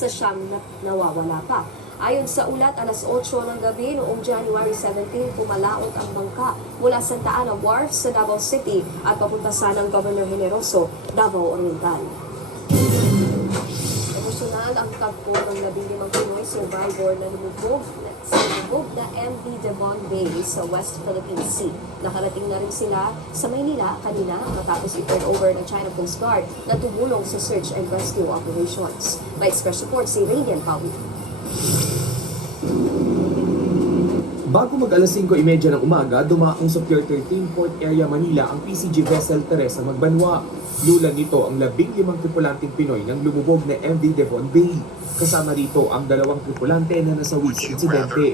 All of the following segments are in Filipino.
sa siyang nawawala pa. Ayon sa ulat, alas 8 ng gabi noong January 17, pumalaot ang bangka mula Santa Ana Wharf sa Davao City at papunta sa ng Governor Generoso, Davao Oriental. Emosyonal ang tagpo ng 15 Pinoy survivor na lumubog na MV Devon Bay sa West Philippine Sea. Nakarating na rin sila sa Maynila kanina matapos i-turn over ng China Coast Guard na tumulong sa search and rescue operations. May express report si Radian Pawi. Bago mag-alas 5:30 ng umaga, dumaong sa Pier 13 Port Area, Manila ang PCG vessel Teresa Magbanwa. Lulan nito ang 15 tripulanting Pinoy ng lumubog na MV Devon Bay. Kasama rito ang 2 tripulante na nasawi sa insidente.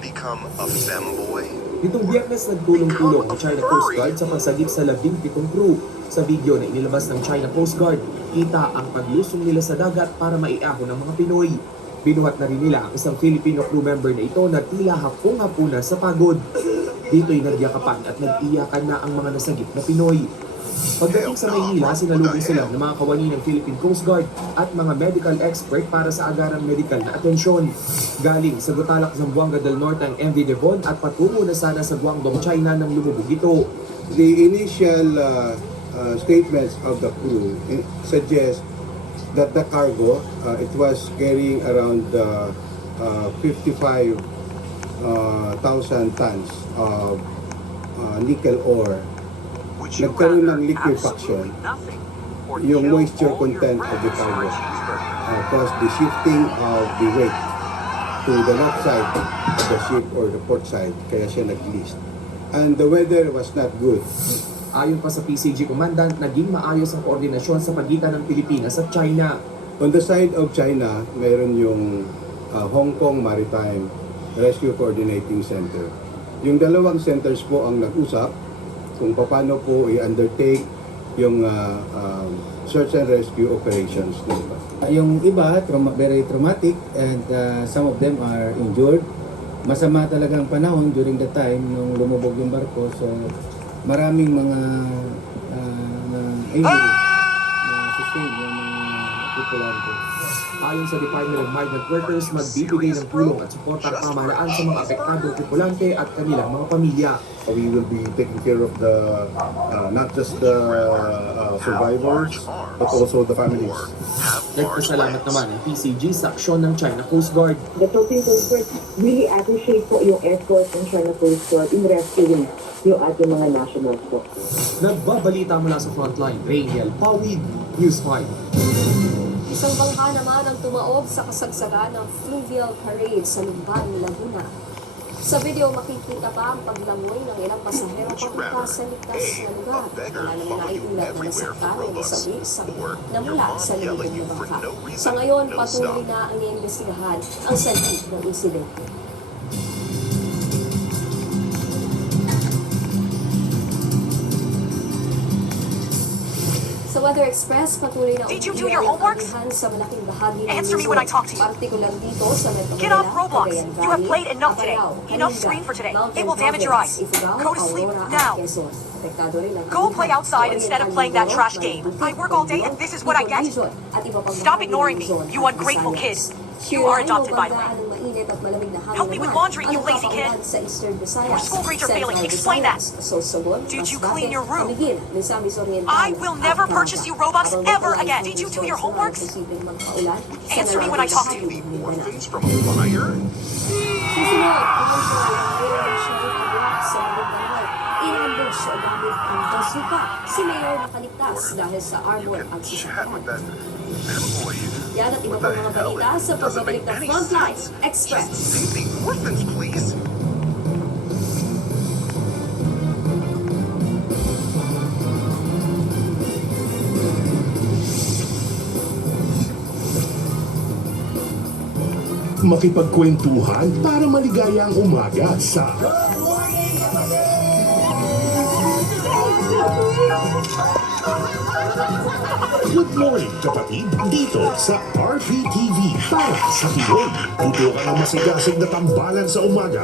Nitong Biyernes, nagtulong-tulong ang China Coast Guard sa pagsagip sa 17 crew. Sa video na inilabas ng China Coast Guard, kita ang paglusong nila sa dagat para maiahon ng mga Pinoy. Binuhat na rin nila ang isang Filipino crew member na ito na tila hapong-hapuna sa pagod. Dito'y nagyakapan at nag-iyakan na ang mga nasagip na Pinoy. Pagdating sa Maynila, sinalubong sila ng mga kawani ng Philippine Coast Guard at mga medical expert para sa agarang medical na atensyon. Galing sa Gutalak, Zamboanga del Norte ang MV Devon at patungo na sana sa Guangdong, China nang lumubog ito. The initial statements of the crew suggest that the cargo, it was carrying around 55,000 tons of nickel ore. Nagkaroon ng liquefaction, yung moisture content of the cargo caused the shifting of the weight to the left side of the ship or the port side, kaya siya nag-list. And the weather was not good. Ayon pa sa PCG Commandant, naging maayos ang koordinasyon sa pagitan ng Pilipinas at China. On the side of China, mayroon yung Hong Kong Maritime Rescue Coordinating Center. Yung dalawang centers po ang nag-usap kung paano po i-undertake yung search and rescue operations. Yung iba, very traumatic and some of them are injured. Masama talagang panahon during the time nung lumubog yung barko. So maraming mga injuries na sustain yung mga tripulante. Ayon sa Department of Migrant Workers, magbibigay ng tulong at suporta ang pamahalaan sa mga apektadong tripulante at kanilang mga pamilya. We will be taking care of the not just the survivors but also the families. Nagpasalamat naman ang PCG sa aksyon ng China Coast Guard. The Philippine Coast Guard really appreciate po yung effort ng China Coast Guard in rescuing yung ating mga nationals po. Nagbabalita mula sa frontline, Radian Pawi, News 5. Isang bangka naman ang tumaob sa kasagsagan ng fluvial parade sa Lumban, Laguna. Sa video, makikita pa ang paglangoy ng ilang pasahero papunta sa ligtas na lugar. Wala naman naiulat na nasaktan o nasawi na mula sa lumubog na bangka. Sa ngayon, patuloy na ang iimbestigahan ang sanhi ng insidente. Sa Weather Express, patuloy na your homework? sa malaking bahagi ng Answer me when I talk to you. partikular dito sa Metro Get Manila, off Roblox. Cagayan You have Valley, played enough today. Apayao, Enough Kalinga, screen for today. Mountain It will damage your Province, eyes. Ifugao, Go to sleep Aurora, now. at Quezon. Apektado rin ang Go play Kalinga, outside instead of playing that trash game. I work all day and this is what I get? Luzon, at iba pang Stop bahagi ignoring ng me, Luzon you at ungrateful Visayas. kid. You are adopted, by the way. Ng mainit at malamig na hangin Help me with naman laundry, you ang lazy kid. nagpapamulan sa Eastern Visayas, Your school grades are failing. Central Explain that. Visayas, Sorsogon, Did you Masbate, clean your room? Taguig, Misamis Oriental, I will at never Caraga. purchase you Robux Habang ever may again. pangalaman Did you do sa your homeworks? posibleng mga kaulan sa Answer me when I talk to you. Narangan, Mindanao. From a fire? Susunod, commercial ang mayroon ng Sheriff Abulak sa Mindanao. Inambush gamit ang bazooka. Si Mayor nakaligtas dahil sa armor at Chat with that sasakyan. employee. Yan at iba pang mga balita sa pagbabalik ng Frontline Express. Save the orphans, please. Makipagkwentuhan para maligaya ang umaga sa Good morning, kapatid, dito sa RPTV para sa Pinoy. Tuto ka ng masigasig na tambalan sa umaga.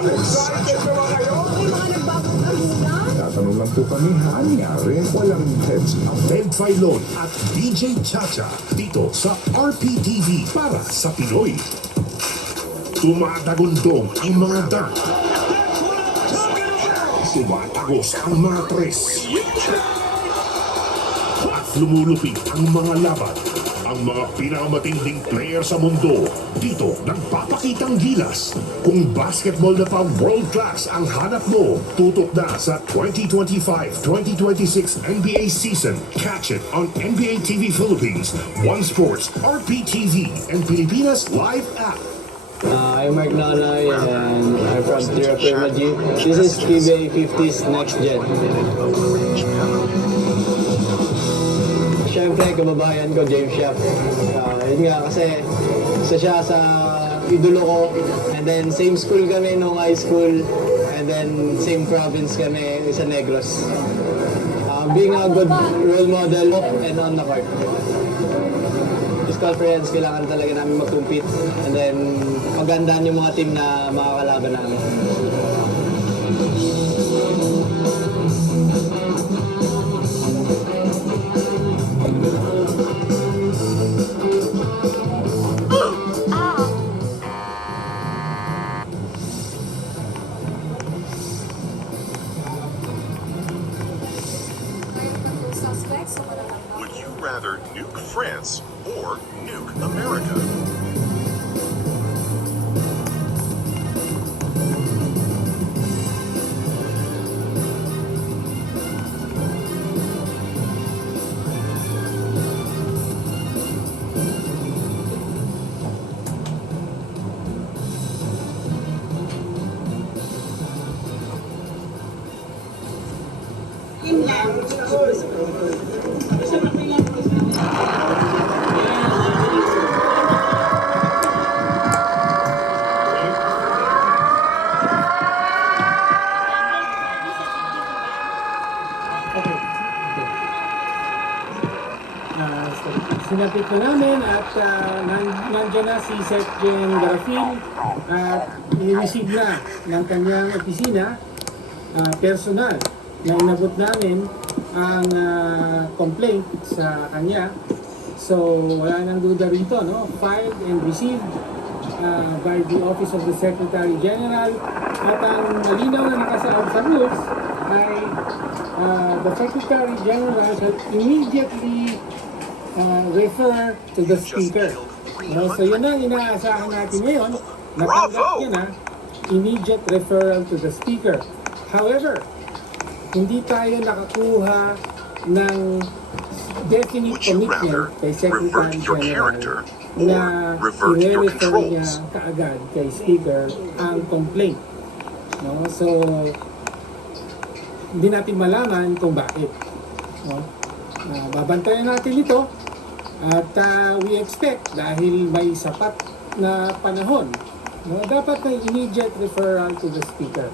Nagtatanong lang po kami, anyari, walang heads up. Ted Filon at DJ Chacha dito sa RPTV para sa Pinoy. Tumatagundong ang mga dart. Tumatagos ang mga tres. At lumulupit ang mga laban. Ang mga pinakamatinding player sa mundo dito nagpapakitang gilas. Kung basketball na pa world class ang hanap mo, tutok na sa 2025-2026 NBA season. Catch it on NBA TV Philippines, One Sports, RPTV, and Pilipinas Live app. I'm Mark Nonoy and I'm from Tira Primagy. This is PBA 50's Next Gen. Siyempre, kababayan ko, James Yap. Yun nga, kasi isa siya sa idolo ko. And then, same school kami nung high school. And then, same province kami sa Negros. Being a good role model and on the court. Physical friends, kailangan talaga namin mag-compete. And then, magandaan yung mga team na makakalaban namin. Suspects sa malalaman. Would you rather nuke France or nuke America? Sinapit ko namin at nandiyan na si Sec Gen Garafil at i-receive na ng kanyang opisina personal na inabot namin ang complaint sa kanya. So wala nang duda rito, no? Filed and received by the Office of the Secretary General at ang malinaw na nakasaad sa rules ay the Secretary General shall immediately refer to the speaker. So yun ang inaasahan natin ngayon. Natanggap niya na immediate referral to the speaker. However, hindi tayo nakakuha ng definite commitment kay Secretary General na i-refer niya kaagad kay speaker ang complaint. No? So, hindi natin malaman kung bakit. No? Babantayan natin ito at we expect dahil may sapat na panahon, no, dapat may immediate referral to the speaker,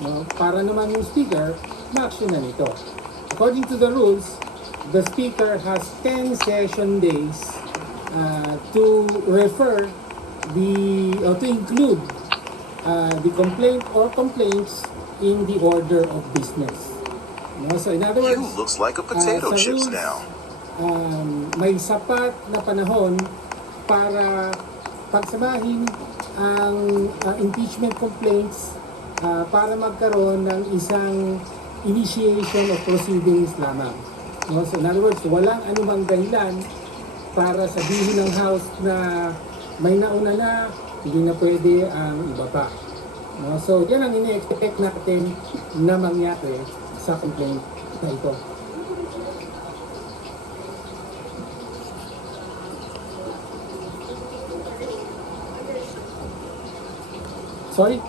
no, para naman yung speaker ma-actionan ito. According to the rules, the speaker has 10 session days to refer to include the complaint or complaints in the order of business. No? So in other words, You looks like a potato sa chips rules, now. may sapat na panahon para pagsamahin ang impeachment complaints para magkaroon ng isang initiation of proceedings lamang. No? So in other words, walang anumang dahilan para sabihin ng House na may nauna na, hindi na pwede ang iba pa. No? So yan ang ine-expect natin na mangyari sa complaint na ito. Sorry?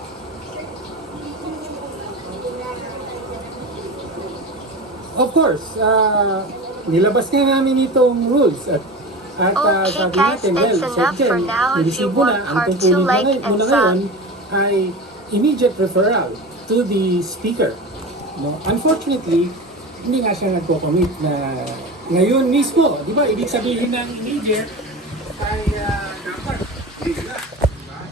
Of course, nilabas nga namin itong rules at Okay, sabi guys, natin, it's well, enough for Jen, now. If you nireceive mo want na, ang part tungkulin 2, like mo and na sub. ngayon ay immediate referral to the speaker. No? Unfortunately, hindi nga siya nagko-commit na ngayon mismo, di ba? Ibig sabihin ng immediate ay